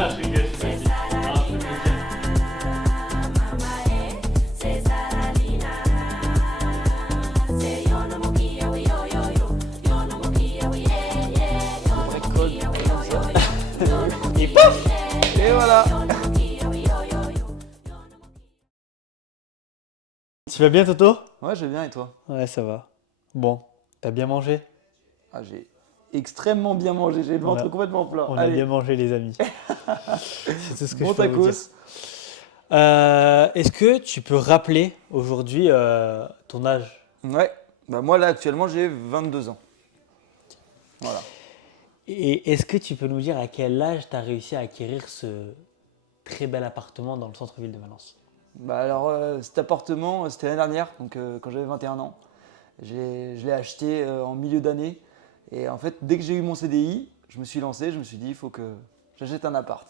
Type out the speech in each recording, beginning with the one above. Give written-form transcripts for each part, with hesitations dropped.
Ah, je rigole, je suis pas si. Ah, je peux te le dire. Et paf! Et voilà. Tu vas bien, Toto? Ouais, je vais bien et toi? Ouais, ça va. Bon, t'as bien mangé? Ah, j'ai extrêmement bien mangé, j'ai le On ventre a, complètement plat. on a Allez, bien mangé, les amis. C'est tout ce que bon je peux vous dire. tacos. Est-ce que tu peux rappeler aujourd'hui ton âge? Ouais, bah moi là actuellement j'ai 22 ans. Voilà. Et est-ce que tu peux nous dire à quel âge tu as réussi à acquérir ce très bel appartement dans le centre-ville de Valence? Bah alors cet appartement c'était l'année dernière, donc quand j'avais 21 ans. Je l'ai acheté en milieu d'année. Et en fait, dès que j'ai eu mon CDI, je me suis lancé, je me suis dit il faut que j'achète un appart.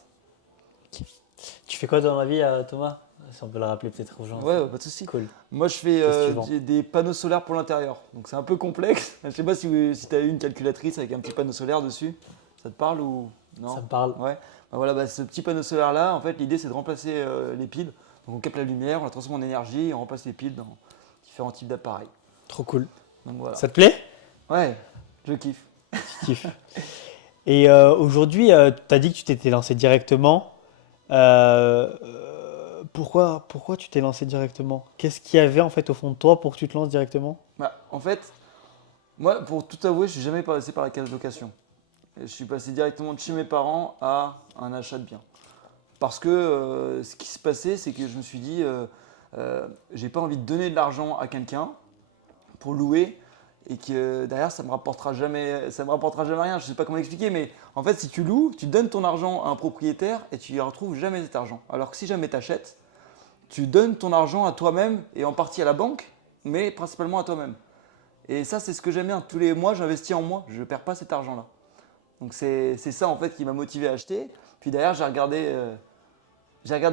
Tu fais quoi dans la vie, Thomas? Si on peut le rappeler peut-être aux gens. Ouais, pas de souci. Cool. Moi, je fais Qu'est-ce que tu vends? des panneaux solaires pour l'intérieur. Donc, c'est un peu complexe. Je sais pas si tu as eu une calculatrice avec un petit panneau solaire dessus. Ça te parle ou non? Ça me parle. Ouais. Bah voilà, bah, ce petit panneau solaire-là, en fait, l'idée, c'est de remplacer les piles. Donc, on capte la lumière, on la transforme en énergie et on remplace les piles dans différents types d'appareils. Trop cool. Donc, voilà. Ça te plaît? Ouais, je kiffe. Tu kiffes. Et aujourd'hui, tu as dit que tu t'étais lancé directement. Pourquoi tu t'es lancé directement? Qu'est-ce qu'il y avait en fait au fond de toi pour que tu te lances directement? Bah, en fait, moi, pour tout avouer, je suis jamais passé par la case location. Et je suis passé directement de chez mes parents à un achat de biens. Parce que ce qui se passait, c'est que je me suis dit, j'ai pas envie de donner de l'argent à quelqu'un pour louer et que derrière ça me rapportera jamais rien. Je sais pas comment l'expliquer, mais en fait, si tu loues, tu donnes ton argent à un propriétaire et tu y retrouves jamais cet argent. Alors que si jamais tu achètes, tu donnes ton argent à toi-même et en partie à la banque, mais principalement à toi-même. Et ça, c'est ce que j'aime bien. Tous les mois, j'investis en moi, je ne perds pas cet argent-là. Donc c'est ça en fait qui m'a motivé à acheter. Puis derrière, j'ai regardé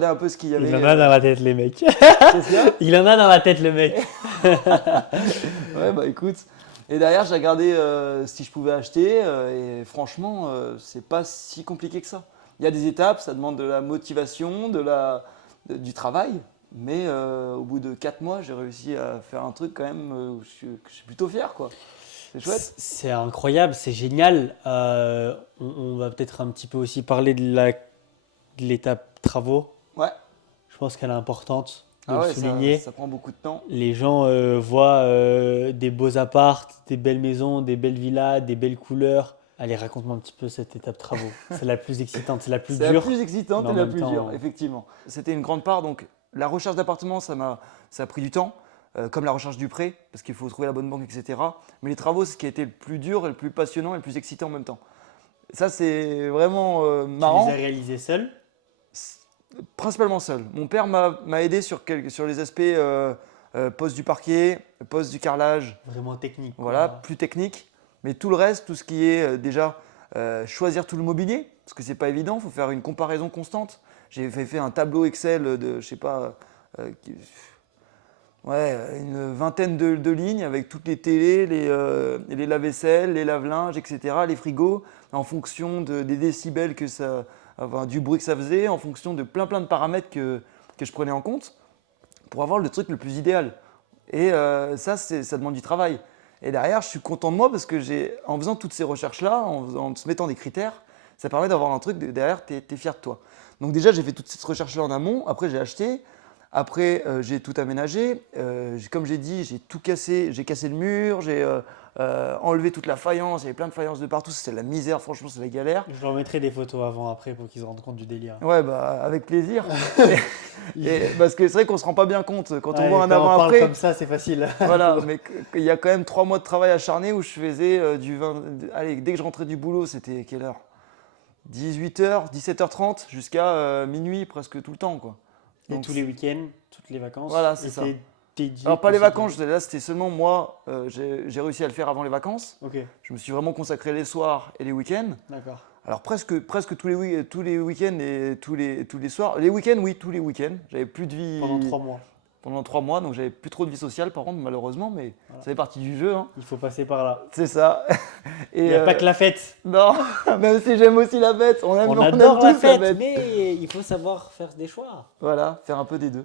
un peu ce qu'il y avait. Il en a dans la tête, les mecs. C'est ça. Il en a dans la tête, le mec. Ouais, bah écoute. Et derrière, j'ai regardé si je pouvais acheter. Et franchement, c'est pas si compliqué que ça. Il y a des étapes, ça demande de la motivation, du travail. Mais au bout de 4 mois, j'ai réussi à faire un truc quand même où que je suis plutôt fier, quoi. C'est chouette. C'est incroyable, c'est génial. On va peut-être un petit peu aussi parler de l'étape travaux. Ouais. Je pense qu'elle est importante de Ah le ouais, souligner. ça prend beaucoup de temps. Les gens voient des beaux apparts, des belles maisons, des belles villas, des belles couleurs. Allez, raconte-moi un petit peu cette étape travaux. C'est la plus excitante, c'est la plus C'est dure. la plus excitante mais en et la même plus temps, dure, effectivement. C'était une grande part, donc la recherche d'appartement, ça a pris du temps, comme la recherche du prêt, parce qu'il faut trouver la bonne banque, etc. Mais les travaux, c'est ce qui a été le plus dur et le plus passionnant et le plus excitant en même temps. Ça, c'est vraiment Tu marrant. les as réalisés seuls. Principalement seul. Mon père m'a aidé sur les aspects pose du parquet, pose du carrelage, Vraiment techniques. voilà, Quoi. plus technique. Mais tout le reste, tout ce qui est déjà choisir tout le mobilier, parce que c'est pas évident, il faut faire une comparaison constante. J'ai fait un tableau Excel de, je sais pas, ouais, une vingtaine de lignes avec toutes les télés, les lave-vaisselle, les lave-linges, etc., les frigos, en fonction des décibels enfin, du bruit que ça faisait, en fonction de plein de paramètres que je prenais en compte pour avoir le truc le plus idéal. Et ça demande du travail. Et derrière, je suis content de moi parce que en faisant toutes ces recherches-là, en se mettant des critères, ça permet d'avoir un truc, derrière, tu es fier de toi. Donc déjà, j'ai fait toute cette recherche-là en amont, après j'ai acheté, après j'ai tout aménagé, comme j'ai dit, j'ai tout cassé, j'ai cassé le mur, j'ai enlevé toute la faïence, il y avait plein de faïence de partout, c'était la misère, franchement, c'est la galère. Je leur mettrai des photos avant-après pour qu'ils se rendent compte du délire. Ouais, bah avec plaisir. Parce que c'est vrai qu'on se rend pas bien compte quand on Ouais, voit un quand on parle avant-après. comme ça, c'est facile. Voilà, mais il y a quand même 3 mois de travail acharné où je faisais allez, dès que je rentrais du boulot, c'était quelle heure? 18h, 17h30 jusqu'à minuit presque tout le temps, quoi. Et Donc, tous les week-ends, toutes les vacances. Voilà, c'est et ça. t'es dédié Alors pas les quotidiennement. vacances, là c'était seulement moi, j'ai réussi à le faire avant les vacances. Ok, Je me suis vraiment consacré les soirs et les week-ends. d'accord. Alors presque tous les week-ends et tous les soirs. Les week-ends, oui, tous les week-ends. J'avais plus de vie. Pendant 3 mois. pendant 3 mois, donc j'avais plus trop de vie sociale par contre, malheureusement, mais Voilà. ça fait partie du jeu, hein. Il faut passer par là. C'est ça. Il Et n'y a pas que la fête. non, même si j'aime aussi la fête, on aime Adore la tous fête, mais il faut savoir faire des choix. Voilà, faire un peu des deux.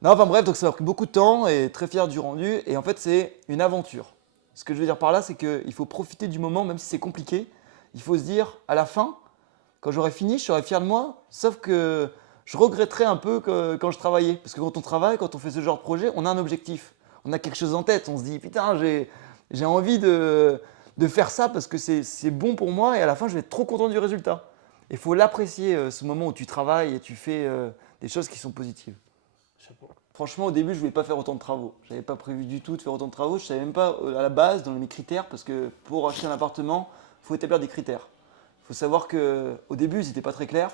Non, enfin bref, donc ça m'a pris beaucoup de temps et très fier du rendu. Et en fait, c'est une aventure. Ce que je veux dire par là, c'est qu'il faut profiter du moment, même si c'est compliqué. Il faut se dire, à la fin, quand j'aurai fini, je serai fier de moi. Sauf que je regretterai un peu quand je travaillais. Parce que quand on travaille, quand on fait ce genre de projet, on a un objectif. On a quelque chose en tête. On se dit, putain, j'ai envie de faire ça parce que c'est bon pour moi. Et à la fin, je vais être trop content du résultat. Il faut l'apprécier, ce moment où tu travailles et tu fais des choses qui sont positives. Chapeau. Franchement, au début, je voulais pas faire autant de travaux. Je n'avais pas prévu du tout de faire autant de travaux. Je savais même pas à la base, dans mes critères, parce que pour acheter un appartement, il faut établir des critères. Il faut savoir qu'au début, ils n'étaient pas très clairs,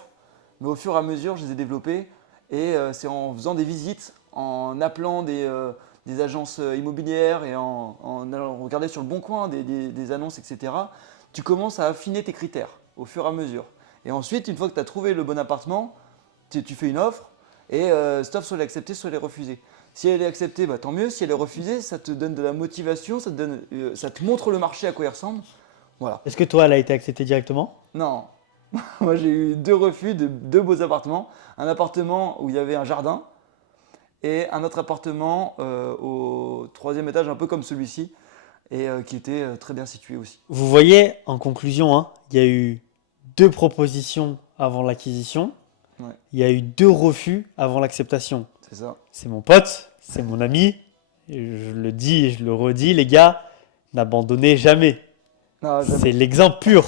mais au fur et à mesure, je les ai développés. Et c'est en faisant des visites, en appelant des agences immobilières et en allant regarder sur le bon coin des annonces, etc. Tu commences à affiner tes critères au fur et à mesure. Et ensuite, une fois que tu as trouvé le bon appartement, tu fais une offre. Et cette offre, soit elle est acceptée, soit elle est refusée. Si elle est acceptée, bah, tant mieux. Si elle est refusée, ça te donne de la motivation, ça te montre le marché à quoi il ressemble. Voilà. Est-ce que toi, elle a été acceptée directement? Non, moi j'ai eu 2 refus de 2 beaux appartements. Un appartement où il y avait un jardin et un autre appartement au 3e étage, un peu comme celui-ci, et qui était très bien situé aussi. Vous voyez, en conclusion, hein, il y a eu 2 propositions avant l'acquisition. Ouais. Il y a eu 2 refus avant l'acceptation. C'est ça. C'est mon pote, c'est mon ami. Et je le dis et je le redis, les gars, n'abandonnez jamais. Non, jamais. C'est l'exemple pur.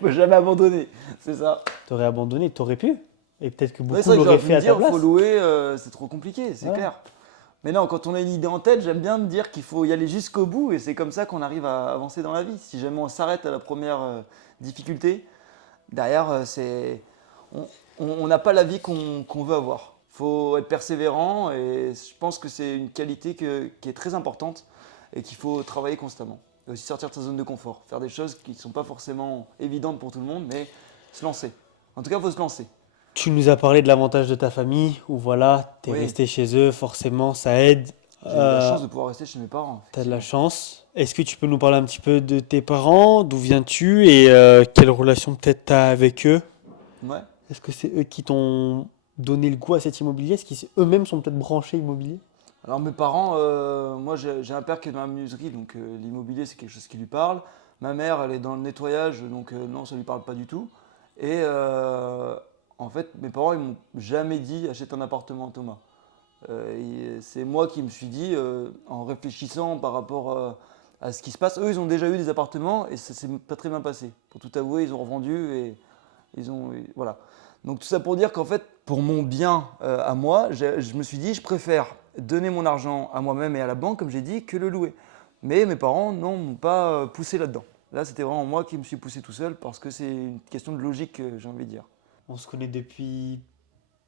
Faut jamais abandonner, c'est ça. T'aurais abandonné, t'aurais pu. Et peut-être que Ouais, beaucoup c'est vrai que l'auraient j'aurais pu fait me à ta dire, place. faut louer, c'est trop compliqué, c'est Ouais. clair. Mais non, quand on a une idée en tête, j'aime bien me dire qu'il faut y aller jusqu'au bout et c'est comme ça qu'on arrive à avancer dans la vie. Si jamais on s'arrête à la première difficulté, derrière, on n'a pas la vie qu'on veut avoir. Il faut être persévérant et je pense que c'est une qualité qui est très importante et qu'il faut travailler constamment. Et aussi sortir de sa zone de confort, faire des choses qui ne sont pas forcément évidentes pour tout le monde, mais se lancer. En tout cas, il faut se lancer. Tu nous as parlé de l'avantage de ta famille, où voilà, t'es Oui. resté chez eux, forcément, ça aide. J'ai eu la chance de pouvoir rester chez mes parents. T'as de la chance. Est-ce que tu peux nous parler un petit peu de tes parents? D'où viens-tu? Et quelle relation peut-être t'as avec eux? Ouais. Est-ce que c'est eux qui t'ont donné le goût à cet immobilier? Est-ce qu'eux-mêmes sont peut-être branchés immobilier? Alors mes parents, moi j'ai un père qui est dans la menuiserie, donc l'immobilier c'est quelque chose qui lui parle. Ma mère elle est dans le nettoyage, donc non ça lui parle pas du tout. Et en fait mes parents ils m'ont jamais dit achète un appartement Thomas. C'est moi qui me suis dit en réfléchissant par rapport à ce qui se passe. Eux ils ont déjà eu des appartements et ça s'est pas très bien passé. Pour tout avouer ils ont revendu et voilà. Donc tout ça pour dire qu'en fait, pour mon bien à moi, je me suis dit, je préfère donner mon argent à moi-même et à la banque, comme j'ai dit, que le louer. Mais mes parents non, m'ont pas poussé là-dedans. Là, c'était vraiment moi qui me suis poussé tout seul parce que c'est une question de logique, j'ai envie de dire. On se connaît depuis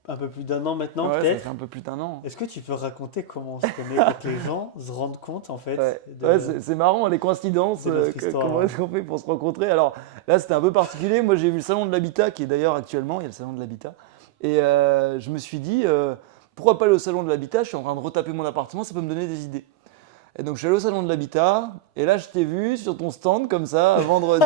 un peu plus d'un an maintenant, Ouais, ça peut-être. fait un peu plus d'1 an. Est-ce que tu peux raconter comment on se connaît pour que les gens se rendent compte en fait Ouais, de- ouais, c'est marrant les coïncidences, C'est notre histoire, comment ouais. est-ce qu'on fait pour se rencontrer. Alors là c'était un peu particulier, moi j'ai vu le salon de l'habitat qui est d'ailleurs actuellement, il y a le salon de l'habitat. Et je me suis dit, pourquoi pas aller au salon de l'habitat, je suis en train de retaper mon appartement, ça peut me donner des idées. Et donc je suis allé au salon de l'habitat, et là je t'ai vu sur ton stand comme ça, à vendre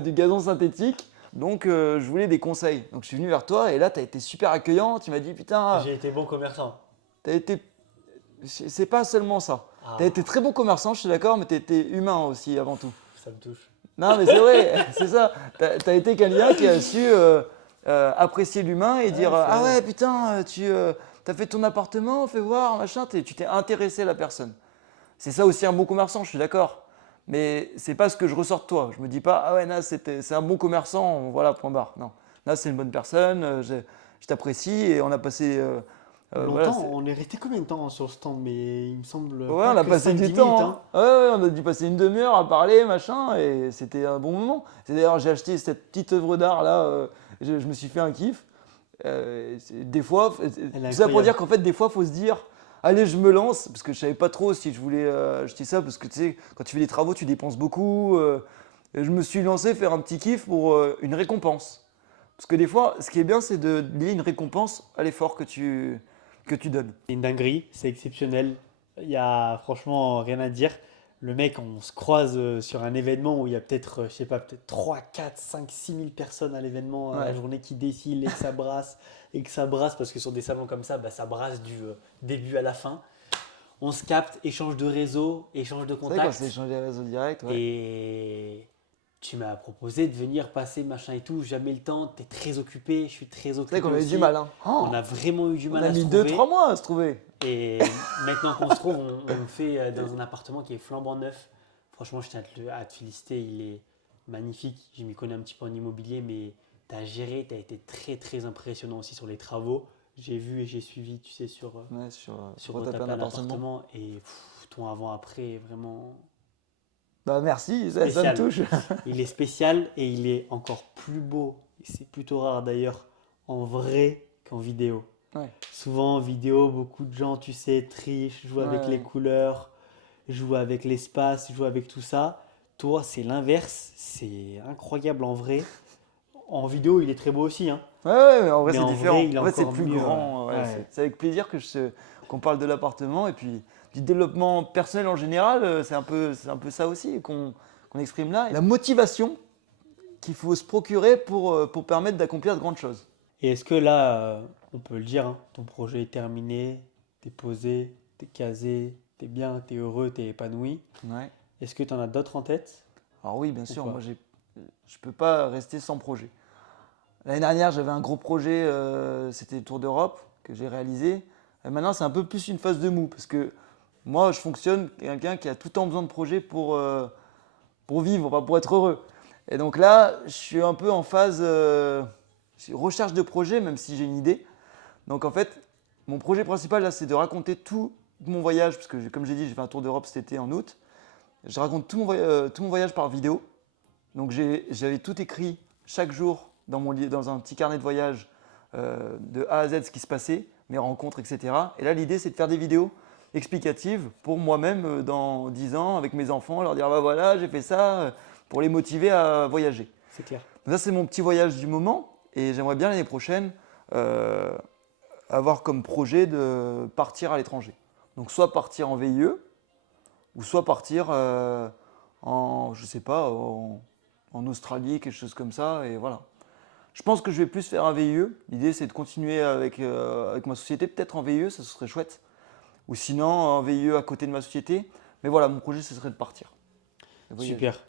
du gazon synthétique. Donc je voulais des conseils. Donc je suis venu vers toi, et là tu as été super accueillant, tu m'as dit putain, J'ai été bon commerçant. t'as été... C'est pas seulement ça. Ah, T'as été très bon commerçant, je suis d'accord, mais t'as été humain aussi avant tout. ça me touche. Non, mais c'est vrai, c'est ça. T'as été quelqu'un qui a su apprécier l'humain et dire c'est ah vrai. ouais, putain, tu as fait ton appartement, fais voir, machin, tu t'es intéressé à la personne. C'est ça aussi un bon commerçant, je suis d'accord. Mais c'est pas ce que je ressors de toi. Je me dis pas ah ouais, Nas, c'est un bon commerçant, voilà, point barre. Non, Nas, c'est une bonne personne, je t'apprécie et on a passé. Longtemps, voilà, on est resté combien de temps sur le stand? Mais il me semble. ouais, pas on a que passé 5-10 du temps. minutes, hein. Ouais, ouais, on a dû passer une demi-heure à parler, machin, et c'était un bon moment. C'est d'ailleurs, j'ai acheté cette petite œuvre d'art là, je me suis fait un kiff. Des fois, Elle est tout ça pour incroyable. dire qu'en fait, des fois, il faut se dire, allez, je me lance, parce que je savais pas trop si je voulais acheter ça, parce que tu sais, quand tu fais des travaux, tu dépenses beaucoup. Et je me suis lancé faire un petit kiff pour une récompense. Parce que des fois, ce qui est bien, c'est de lier une récompense à l'effort que tu que tu donnes. C'est une dinguerie, c'est exceptionnel. Il y a franchement rien à dire. Le mec, on se croise sur un événement où il y a peut-être, je sais pas, peut-être 3, 4, 5, 6 000 personnes à l'événement, à la Ouais. journée qui défilent et que ça brasse, parce que sur des salons comme ça, bah, ça brasse du début à la fin. On se capte, échange de réseau, échange de C'est vrai, quand contacts. c'est échangé les réseaux directs, ouais. Et tu m'as proposé de venir passer machin et tout. Jamais le temps, tu es très occupé, je suis très C'est occupé vrai qu'on a eu aussi. du mal, hein. Oh, On a vraiment eu du on mal a à se mis trouver. 2-3 mois à se trouver. Et maintenant qu'on se trouve, on le fait dans un appartement qui est flambant neuf. Franchement, je tiens à te féliciter, il est magnifique. Je m'y connais un petit peu en immobilier, mais tu as géré, tu as été très très impressionnant aussi sur les travaux. J'ai vu et j'ai suivi, tu sais, sur Ouais, sur votre taper un appartement. appartement. Et ton avant-après est vraiment Bah merci, ça me spécial. touche. Il est spécial et il est encore plus beau. Et c'est plutôt rare d'ailleurs en vrai qu'en vidéo. Ouais. Souvent en vidéo, beaucoup de gens, tu sais, trichent, jouent avec Ouais. les couleurs, jouent avec l'espace, jouent avec tout ça. Toi, c'est l'inverse. C'est incroyable en vrai. En vidéo, il est très beau aussi, hein. Ouais, mais en vrai, Mais c'est en différent. vrai, il est En fait, c'est encore plus mieux, grand. ouais. Ouais, Ouais. c'est avec plaisir qu'on parle de l'appartement et puis du développement personnel en général. C'est un peu ça aussi qu'on exprime là. La motivation qu'il faut se procurer pour permettre d'accomplir de grandes choses. Et est-ce que là, on peut le dire, hein, ton projet est terminé, t'es posé, t'es casé, t'es bien, t'es heureux, t'es épanoui. Ouais. Est-ce que tu en as d'autres en tête? Alors oui, bien sûr, pas moi je peux pas rester sans projet. L'année dernière, j'avais un gros projet, c'était le Tour d'Europe que j'ai réalisé. Et maintenant, c'est un peu plus une phase de mou parce que moi, je fonctionne quelqu'un qui a tout le temps besoin de projets pour vivre, enfin, pour être heureux. Et donc là, je suis un peu en phase recherche de projet, même si j'ai une idée. Donc en fait, mon projet principal là, c'est de raconter tout mon voyage, parce que comme j'ai dit, j'ai fait un Tour d'Europe cet été en août. Je raconte tout mon voyage par vidéo. Donc j'avais tout écrit chaque jour dans un petit carnet de voyage de A à Z ce qui se passait, mes rencontres, etc. Et là, l'idée, c'est de faire des vidéos explicatives pour moi-même dans 10 ans avec mes enfants, leur dire, ah bah voilà, j'ai fait ça, pour les motiver à voyager. C'est clair. Donc ça, c'est mon petit voyage du moment et j'aimerais bien l'année prochaine avoir comme projet de partir à l'étranger. Donc soit partir en VIE ou soit partir je sais pas, en Australie, quelque chose comme ça, et voilà. Je pense que je vais plus faire un VIE. L'idée, c'est de continuer avec ma société, peut-être en VIE, ça serait chouette. Ou sinon, un VIE à côté de ma société. Mais voilà, mon projet, ce serait de partir. De voyager. Super.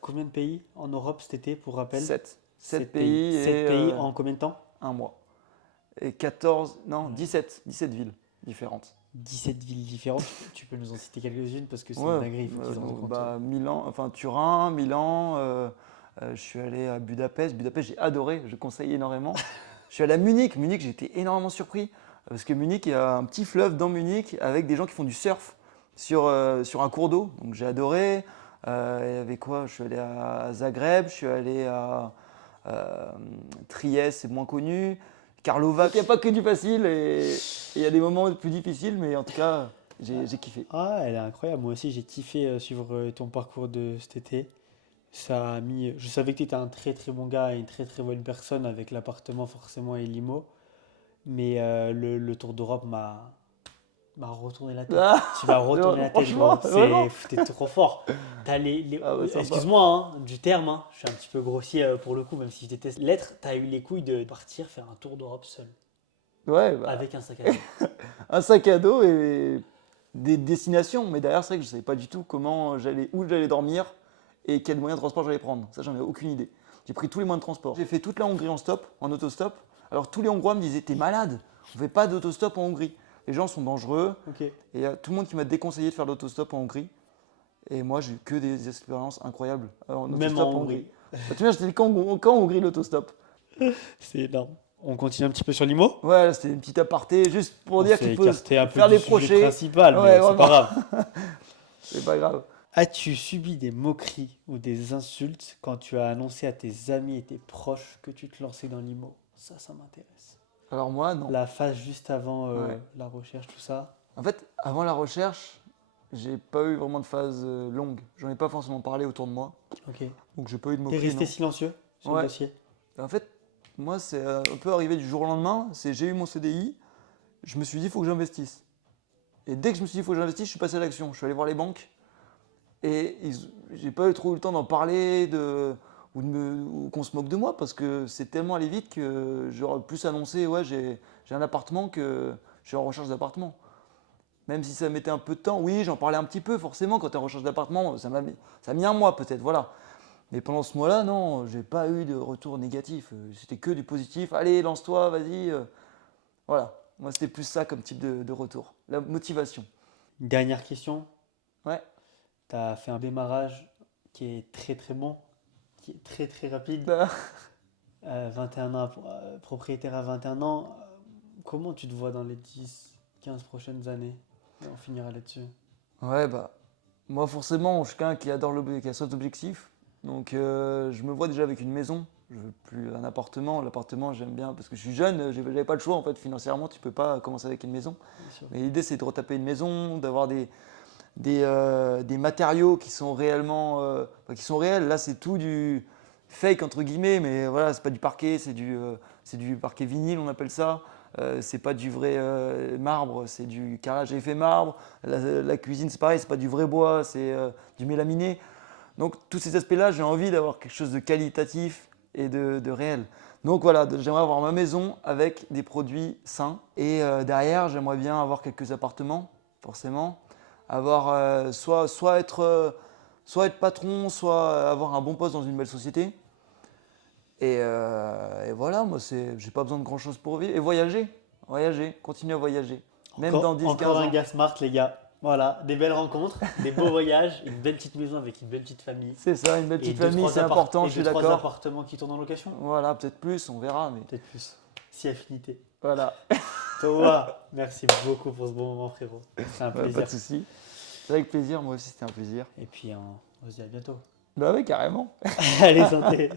Combien de pays en Europe cet été, pour rappel? 7 Sept pays et 7 pays en combien de temps? un mois. Et 14, non, 17 villes différentes. 17 villes différentes. Tu peux nous en citer quelques-unes parce que c'est Ouais, une dinguerie, il faut qu'ils en rendent compte. Milan, enfin Turin, Milan, je suis allé à Budapest. Budapest, j'ai adoré, je conseille énormément. Je suis allé à Munich. Munich, j'ai été énormément surpris parce que Munich, il y a un petit fleuve dans Munich avec des gens qui font du surf sur un cours d'eau. Donc j'ai adoré. Il y avait quoi? Je suis allé à Zagreb, je suis allé à Trieste, c'est moins connu. Karlovac, il n'y a pas que du facile et il y a des moments plus difficiles, mais en tout cas, j'ai kiffé. Ah, elle est incroyable. Moi aussi, j'ai kiffé suivre ton parcours de cet été. Ça a mis... Je savais que tu étais un très très bon gars et une très très bonne personne avec l'appartement forcément et l'IMO. Mais le Tour d'Europe m'a retourné la tête. Ah, Tu m'as retourné la tête, franchement, gros. vraiment. T'es trop fort. Ah ouais, sympa. Excuse-moi hein, du terme, hein. Je suis un petit peu grossier pour le coup, même si je déteste l'être. T'as eu les couilles de partir faire un Tour d'Europe seul, Ouais, bah, avec un sac à dos. un sac à dos et des destinations. Mais derrière, c'est vrai que je ne savais pas du tout où j'allais dormir et quel moyen de transport j'allais prendre. Ça, j'en ai aucune idée. J'ai pris tous les moyens de transport. J'ai fait toute la Hongrie en autostop. Alors tous les Hongrois me disaient, t'es malade, on ne fait pas d'autostop en Hongrie. Les gens sont dangereux. Ok. Et il y a tout le monde qui m'a déconseillé de faire l'autostop en Hongrie. Et moi, j'ai eu que des expériences incroyables en Même autostop en en Hongrie. Bah, tu vois, j'étais quand en Hongrie l'autostop. C'est énorme. On continue un petit peu sur l'IMO. Ouais, c'était une petite aparté juste pour On dire s'est qu'il faut écarté un peu faire du les sujet projets. principal, Ouais, mais c'est vraiment. pas grave. C'est pas grave. As-tu subi des moqueries ou des insultes quand tu as annoncé à tes amis et tes proches que tu te lançais dans l'IMO? Ça m'intéresse. Alors moi, non. La phase juste avant Ouais. la recherche, tout ça. En fait, avant la recherche, j'ai pas eu vraiment de phase longue. J'en ai pas forcément parlé autour de moi. Ok. Donc j'ai pas eu de T'es moquerie. resté non. silencieux sur Ouais. le dossier. En fait, moi, c'est un peu arrivé du jour au lendemain. J'ai eu mon CDI je me suis dit, il faut que j'investisse. Et dès que je me suis dit, il faut que j'investisse, je suis passé à l'action. Je suis allé voir les banques et j'ai pas trop eu le temps d'en parler ou qu'on se moque de moi parce que c'est tellement allé vite que j'aurais plus annoncé, ouais, j'ai un appartement que je suis en recherche d'appartement. Même si ça mettait un peu de temps, oui, j'en parlais un petit peu, forcément, quand tu es en recherche d'appartement, ça a mis un mois peut-être, voilà. Mais pendant ce mois-là, non, j'ai pas eu de retour négatif. C'était que du positif. Allez, lance-toi, vas-y. Voilà. Moi, c'était plus ça comme type de retour. La motivation. Dernière question. Ouais. Tu as fait un démarrage qui est très très bon, qui est très très rapide. Bah, 21 ans, propriétaire à 21 ans. Comment tu te vois dans les 10-15 prochaines années? Et on finira là-dessus. ouais, bah. Moi, forcément, je suis quelqu'un qui adore qui a soif d'objectifs. Donc, je me vois déjà avec une maison. Je veux plus un appartement. L'appartement, j'aime bien parce que je suis jeune. J'avais pas le choix en fait. Financièrement, tu peux pas commencer avec une maison. Bien sûr. Mais l'idée, c'est de retaper une maison, d'avoir des matériaux qui sont réellement, enfin, qui sont réels. Là, c'est tout du fake entre guillemets, mais voilà, c'est pas du parquet, c'est du parquet vinyle, on appelle ça. C'est pas du vrai marbre, c'est du carrelage à effet marbre. La cuisine, c'est pareil, c'est pas du vrai bois, c'est du mélaminé. Donc tous ces aspects-là, j'ai envie d'avoir quelque chose de qualitatif et de réel. Donc voilà, j'aimerais avoir ma maison avec des produits sains. Et derrière, j'aimerais bien avoir quelques appartements, forcément. Avoir soit être patron, soit avoir un bon poste dans une belle société. Et voilà, moi, j'ai pas besoin de grand-chose pour vivre. Et voyager, continuer à voyager. Même dans 10-15 encore un ans. gars smart, les gars. Voilà, des belles rencontres, des beaux voyages, une belle petite maison avec une belle petite famille. C'est ça, une belle Et petite deux, famille, trois c'est important, et je suis 2-3 d'accord. appartements qui tournent en location. Voilà, peut-être plus, on verra. Mais Peut-être plus. Si affinité. voilà, Thomas, merci beaucoup pour ce bon moment, frérot. C'est un pas plaisir. de souci. C'est avec plaisir, moi aussi, c'était un plaisir. Et puis, on se dit à bientôt. Bah oui, carrément. Allez, santé.